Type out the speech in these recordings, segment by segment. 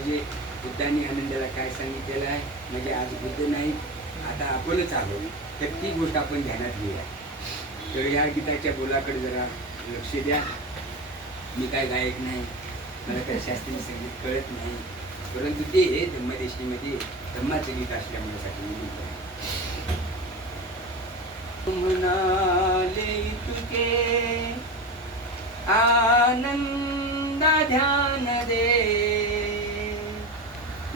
म्हणजे बुद्धांनी आनंदाला काय सांगितलेलं आहे, म्हणजे आज बुद्ध नाही, आता आपणच आलो, तर ती गोष्ट आपण ध्यानात घेऊया. तर ह्या गीताच्या बोलाकडे जरा लक्ष द्या. मी काय गायक नाही, मला काही शास्त्रीय संगीत कळत नाही, परंतु ते धम्मदेशीमध्ये धम्माचं गीत असल्यामुळे साठी मी म्हणतो. म्हणाले तुके आनंद ध्यान दे,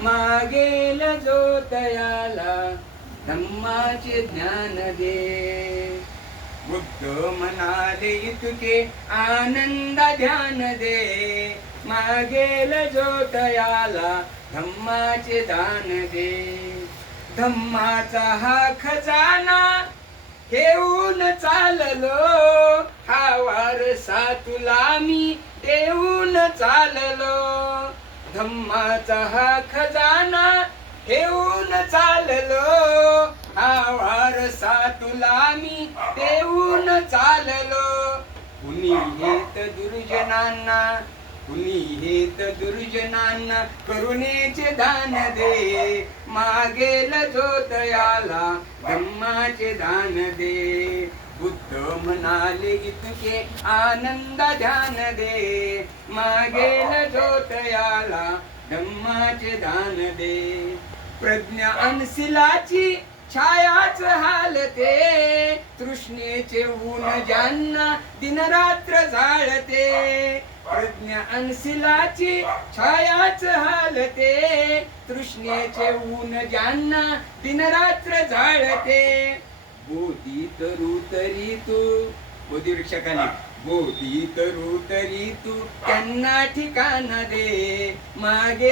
मागेल जो तयाला धम्माचे ज्ञान दे. बुद्ध म्हणाले तुके आनंद ध्यान दे, मागेल जो तयाला धम्माचे दान दे. धम्माचा हा खजाना घेऊन चाललो, हा वारसा तुला मी देऊन चाललो. धम्माचा हा खजाना घेऊन चाललो, हा वारसा तुला मी देऊन चाललो. कुणी हेत दुर्जनांना, कुणी हेत दुर्जनांना करुणेचे दान दे, मागेल जो तयाला धम्माचे दान दे. बुद्ध म्हणाले इतके आनंद ध्यान दे, मागेल जो तयाला धम्माचे दान दे. प्रज्ञा अनशिलाची छायाच हालते, तृष्णेचे ऊन ज्यांना दिनरात्र जाळते. प्रज्ञा अनशिलाची छायाच हालते, तृष्णेचे ऊन ज्यांना दिनरात्र जाळते. बोधी तरू तरी तू, बोधिवृक्षाखाली बोधी तरू तरी तू त्यांना ठिकाण दे, मागे